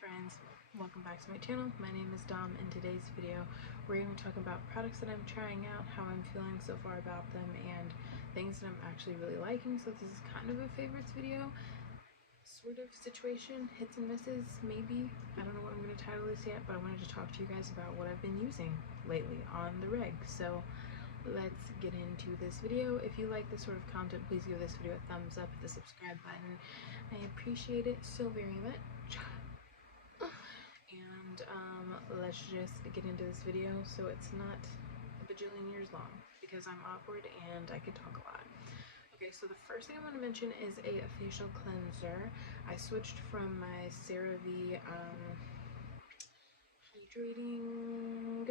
friends, welcome back to my channel. My name is Dom. In today's video we're going to talk about products that I'm trying out, how I'm feeling so far about them, and things that I'm actually really liking. So this is kind of a favorites video sort of situation, hits and misses maybe. I don't know what I'm going to title this yet, but I wanted to talk to you guys about what I've been using lately on the reg. So let's get into this video. If you like this sort of content, please give this video a thumbs up, hit the subscribe button. I appreciate it so very much. And let's just get into this video so it's not a bajillion years long, because I'm awkward and I can talk a lot. Okay, so the first thing I want to mention is a facial cleanser. I switched from my CeraVe hydrating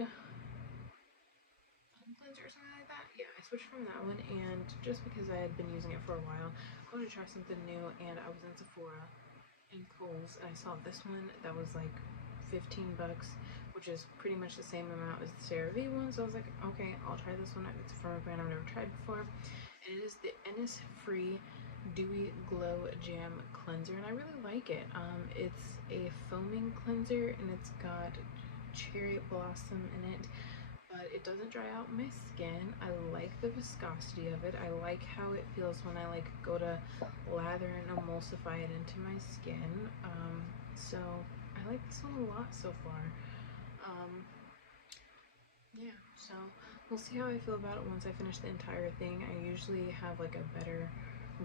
foam cleanser or something like that. Yeah, I switched from that one, and just because I had been using it for a while, I wanted to try something new, and I was in Sephora and Kohl's, and I saw this one that was like 15 bucks, which is pretty much the same amount as the CeraVe one. So I was like, okay, I'll try this one. It's from a brand I've never tried before, and it is the Innisfree Dewy Glow Jam Cleanser, and I really like it. It's a foaming cleanser, and it's got cherry blossom in it, but it doesn't dry out my skin. I like the viscosity of it. I like how it feels when I like go to lather and emulsify it into my skin. So I like this one a lot so far. Yeah, so we'll see how I feel about it once I finish the entire thing. I usually have like a better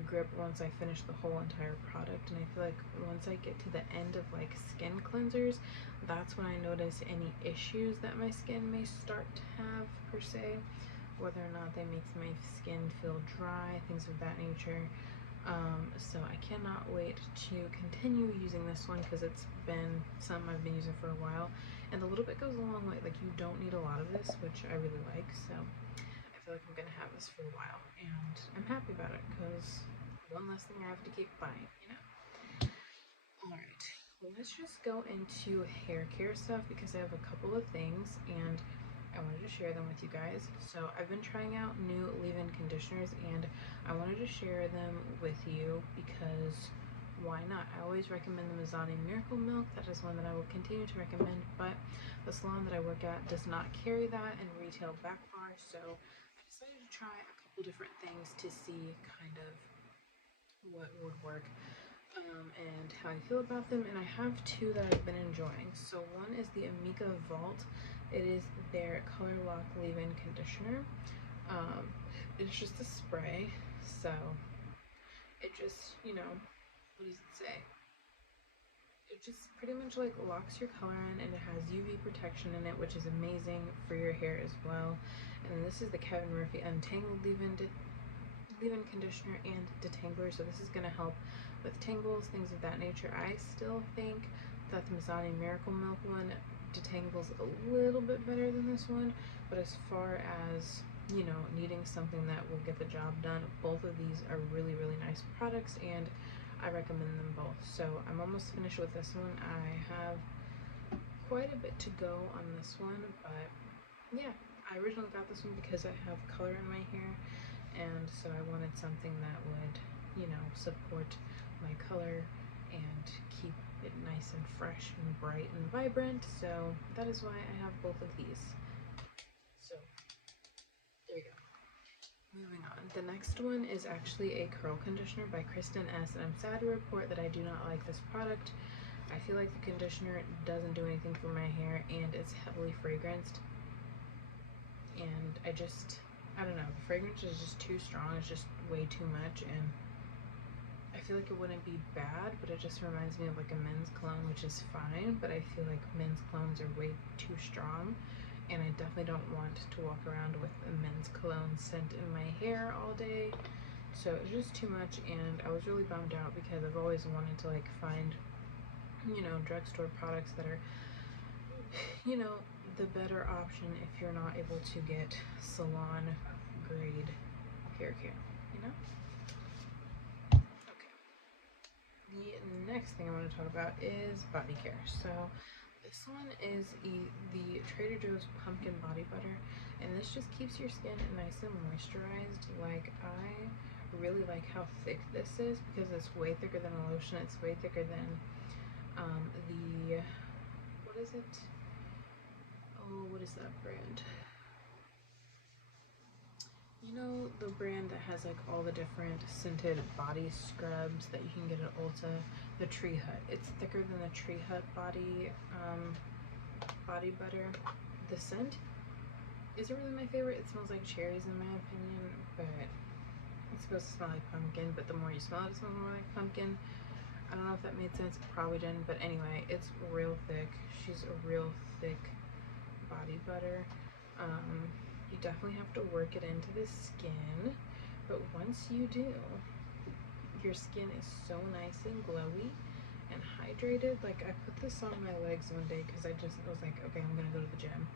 grip once I finish the whole entire product, and I feel like once I get to the end of like skin cleansers, that's when I notice any issues that my skin may start to have per se, whether or not they make my skin feel dry, things of that nature. So I cannot wait to continue using this one because it's been something I've been using for a while, and a little bit goes a long way. Like, you don't need a lot of this, which I really like, so I feel like I'm gonna have this for a while, and I'm happy about it because one less thing I have to keep buying, you know? Alright, well, let's just go into hair care stuff because I have a couple of things and I wanted to share them with you guys. So I've been trying out new leave-in conditioners, and I wanted to share them with you because why not? I always recommend the Mizani Miracle Milk. That is one that I will continue to recommend, but the salon that I work at does not carry that in retail back bar, so I decided to try a couple different things to see kind of what would work and how I feel about them, and I have two that I've been enjoying. So one is the Amika Vault. It is their Color Lock Leave-In Conditioner. It's just a spray, so it just, you know, what does it say? It just pretty much like locks your color in, and it has UV protection in it, which is amazing for your hair as well. And then this is the Kevin Murphy Untangled Leave-In Conditioner and Detangler. So this is going to help with tangles, things of that nature. I still think that the Mizani Miracle Milk one detangles a little bit better than this one, but as far as, you know, needing something that will get the job done, both of these are really, really nice products, and I recommend them both. So I'm almost finished with this one. I have quite a bit to go on this one, but yeah, I originally got this one because I have color in my hair, and so I wanted something that would, you know, support my color and keep it nice and fresh and bright and vibrant. So that is why I have both of these. So there we go. Moving on, the next one is actually a curl conditioner by Kristen S, and I'm sad to report that I do not like this product. I feel like the conditioner doesn't do anything for my hair, and it's heavily fragranced, and I don't know, the fragrance is just too strong. It's just way too much, and I feel like it wouldn't be bad, but it just reminds me of like a men's cologne, which is fine, but I feel like men's colognes are way too strong, and I definitely don't want to walk around with a men's cologne scent in my hair all day. So it's just too much, and I was really bummed out because I've always wanted to like find, you know, drugstore products that are, you know, the better option if you're not able to get salon grade hair care, you know? The next thing I want to talk about is body care. So this one is the Trader Joe's Pumpkin Body Butter, and this just keeps your skin nice and moisturized. Like, I really like how thick this is because it's way thicker than a lotion. It's way thicker than the it? Oh, what is that brand? You know, the brand that has like all the different scented body scrubs that you can get at Ulta, the Tree Hut. It's thicker than the Tree Hut body butter. The scent isn't really my favorite. It smells like cherries in my opinion, but it's supposed to smell like pumpkin, but the more you smell it, it smells more like pumpkin. I don't know if that made sense. It probably didn't, but anyway, it's real thick. She's a real thick body butter. You definitely have to work it into the skin, but once you do, your skin is so nice and glowy and hydrated. Like, I put this on my legs one day because I was like, okay, I'm gonna go to the gym.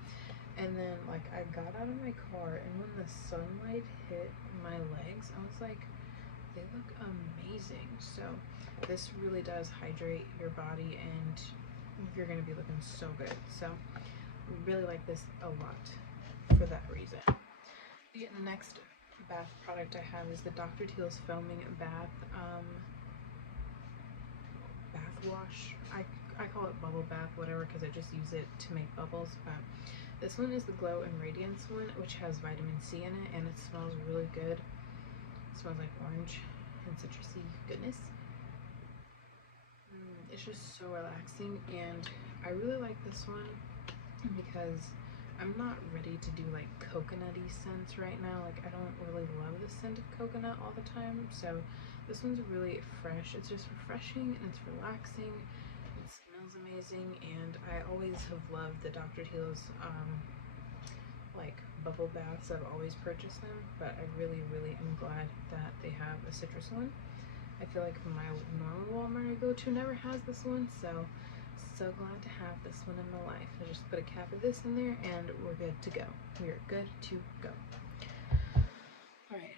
And then like I got out of my car, and when the sunlight hit my legs, I was like, they look amazing. So this really does hydrate your body, and you're gonna be looking so good. So really like this a lot for that reason. The next bath product I have is the Dr. Teal's Foaming Bath wash. I call it bubble bath, whatever, because I just use it to make bubbles, but this one is the Glow and Radiance one, which has vitamin C in it, and it smells really good. It smells like orange and citrusy goodness. It's just so relaxing, and I really like this one because I'm not ready to do like coconutty scents right now. Like, I don't really love the scent of coconut all the time, so this one's really fresh. It's just refreshing and it's relaxing. It smells amazing, and I always have loved the Dr. Teal's like bubble baths. I've always purchased them, but I really am glad that they have a citrus one. I feel like my normal Walmart I go to never has this one, so glad to have this one in my life. I just put a cap of this in there and we're good to go. We are good to go. Alright,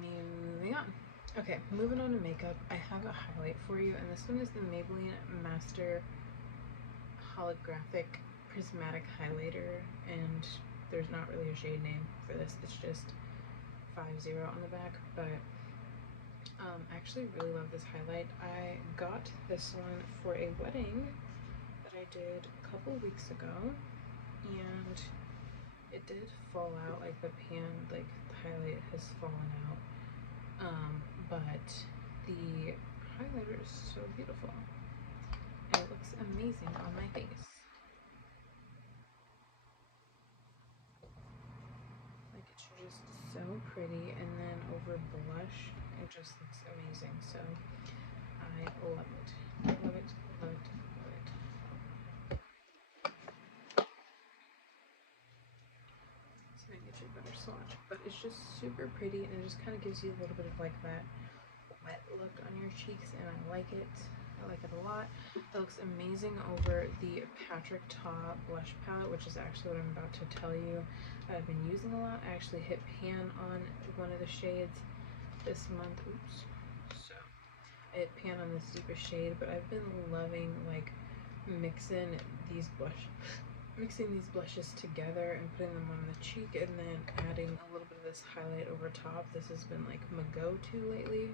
moving on. Okay, moving on to makeup. I have a highlight for you, and this one is the Maybelline Master Holographic Prismatic Highlighter, and there's not really a shade name for this. It's just 50 on the back, but I actually really love this highlight. I got this one for a wedding that I did a couple weeks ago, and it did fall out. Like, the pan, like the highlight has fallen out, but the highlighter is so beautiful and it looks amazing on my face. Like, it's just so pretty, and then over blush it just looks amazing. So I love it. Love it, love it, love it. So I get you a better swatch, but it's just super pretty, and it just kind of gives you a little bit of like that wet look on your cheeks, and I like it. I like it a lot. It looks amazing over the Patrick Ta blush palette, which is actually what I'm about to tell you that I've been using a lot. I actually hit pan on one of the shades this month. Oops. So I hit pan on this deeper shade, but I've been loving like mixing these blushes together and putting them on the cheek, and then adding a little bit of this highlight over top. This has been like my go-to lately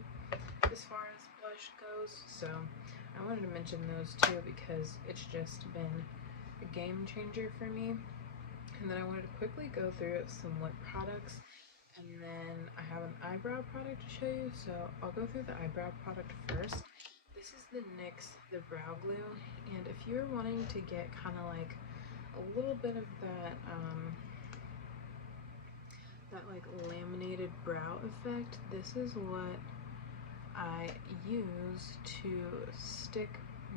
as far as blush goes, so I wanted to mention those too because it's just been a game changer for me. And then I wanted to quickly go through some lip products, and then I have an eyebrow product to show you, so I'll go through the eyebrow product first. This is the NYX the Brow Glue, and if you're wanting to get kind of like a little bit of that like laminated brow effect, this is what I use to stick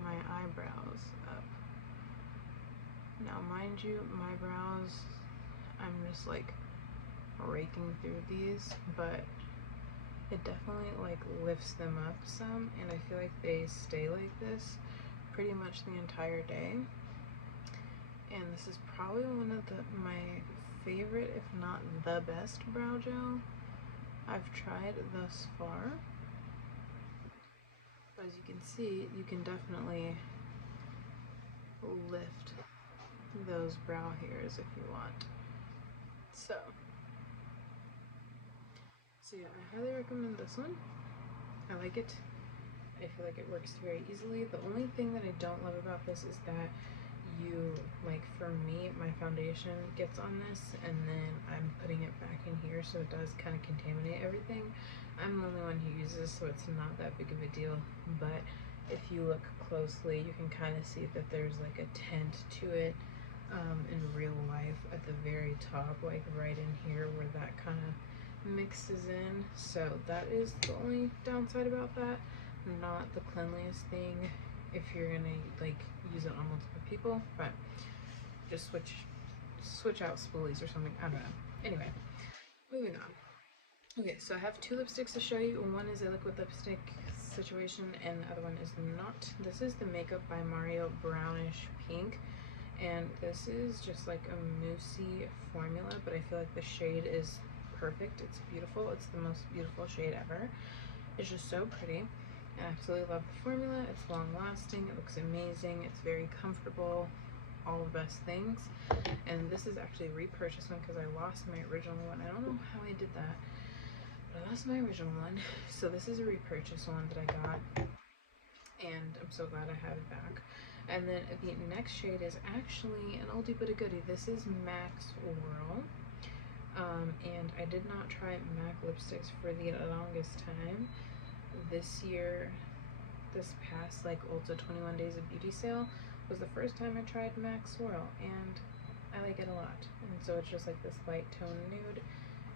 my eyebrows up. Now, mind you, my brows, I'm just like raking through these, but it definitely like lifts them up some, and I feel like they stay like this pretty much the entire day. And this is probably one of my favorite, if not the best, brow gel I've tried thus far. But as you can see, you can definitely lift those brow hairs if you want. So yeah, I highly recommend this one. I like it. I feel like it works very easily. The only thing that I don't love about this is that you, like for me, my foundation gets on this and then I'm putting it back in here, so it does kind of contaminate everything. I'm the only one who uses, so it's not that big of a deal, but if you look closely, you can kind of see that there's like a tint to it in real life at the very top, like right in here where that kind of mixes in. So that is the only downside about that. Not the cleanliest thing if you're gonna like use it on multiple people, but just switch out spoolies or something. I don't know. Anyway, moving on. Okay, so I have two lipsticks to show you. One is a liquid lipstick situation and the other one is not. This is the Makeup by Mario Brownish Pink, and this is just like a moussey formula, but I feel like the shade is perfect. It's beautiful. It's the most beautiful shade ever. It's just so pretty. I absolutely love the formula. It's long lasting. It looks amazing. It's very comfortable. All the best things. And this is actually a repurchase one because I lost my original one. I don't know how I did that, but I lost my original one. So this is a repurchase one that I got, and I'm so glad I have it back. And then the next shade is actually an oldie but a goodie. This is Max Whirl. And I did not try MAC lipsticks for the longest time. This year, this past like Ulta 21 Days of Beauty sale was the first time I tried MAC Swirl, and I like it a lot. And so it's just like this light tone nude,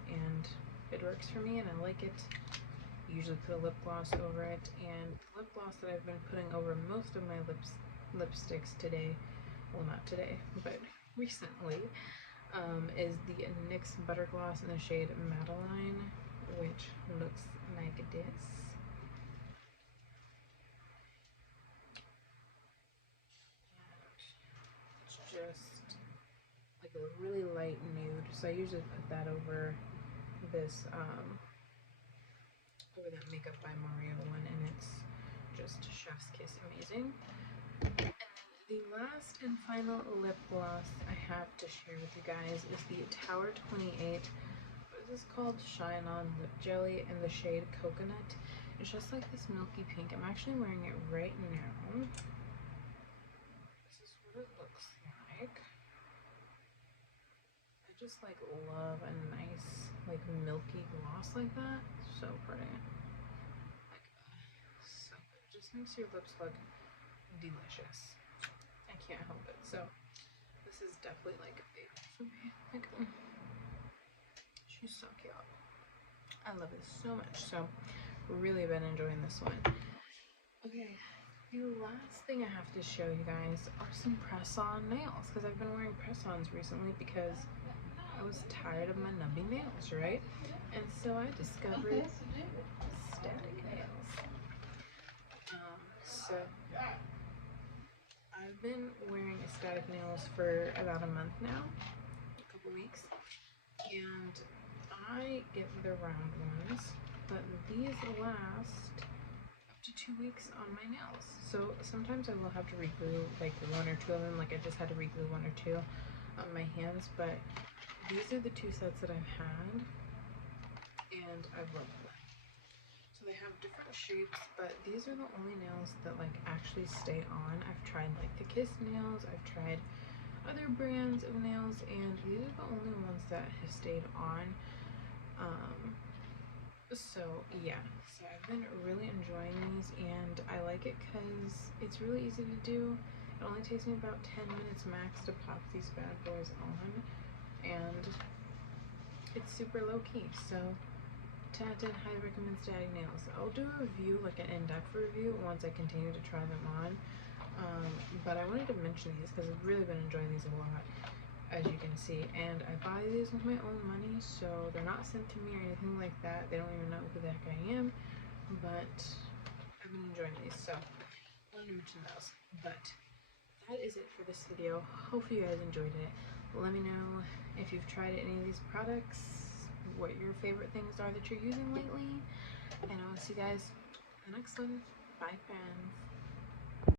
and it works for me and I like it. I usually put a lip gloss over it, and the lip gloss that I've been putting over most of my lipsticks today, well not today, but recently, is the NYX Butter Gloss in the shade Madeline, which looks like this. It's just like a really light nude, so I usually put that over this, over that Makeup by Mario one, and it's just chef's kiss amazing. And the last and final lip gloss I have to share with you guys is the Tower 28. What is this called? Shine On Lip Jelly in the shade Coconut. It's just like this milky pink. I'm actually wearing it right now. This is what it looks like. I just like love a nice like milky gloss like that. So pretty. Like, so good. It just makes your lips look delicious. I can't help it. So this is definitely like a favorite for me. Like, she's so cute. I love it so much. So really been enjoying this one. Okay, the last thing I have to show you guys are some press-on nails, because I've been wearing press-ons recently because I was tired of my nubby nails, right? And so I discovered static nails. So I've been wearing static nails for about a month now, a couple weeks, and I get the round ones, but these last up to 2 weeks on my nails. So sometimes I will have to reglue like one or two of them, like I just had to reglue one or two on my hands, but these are the two sets that I've had, and I've loved them. So they have different shapes, but these are the only nails that like actually stay on. I've tried like the Kiss nails, I've tried other brands of nails, and these are the only ones that have stayed on. So yeah, so I've been really enjoying these, and I like it because it's really easy to do. It only takes me about 10 minutes max to pop these bad boys on, and it's super low key. So 10 out of 10, highly recommend static nails. I'll do a review, like an in-depth review, once I continue to try them on. But I wanted to mention these because I've really been enjoying these a lot, as you can see, and I buy these with my own money, so they're not sent to me or anything like that. They don't even know who the heck I am, but I've been enjoying these, so I wanted to mention those. But that is it for this video. Hopefully you guys enjoyed it. Let me know if you've tried any of these products, what your favorite things are that you're using lately, and I will see you guys in the next one. Bye, friends.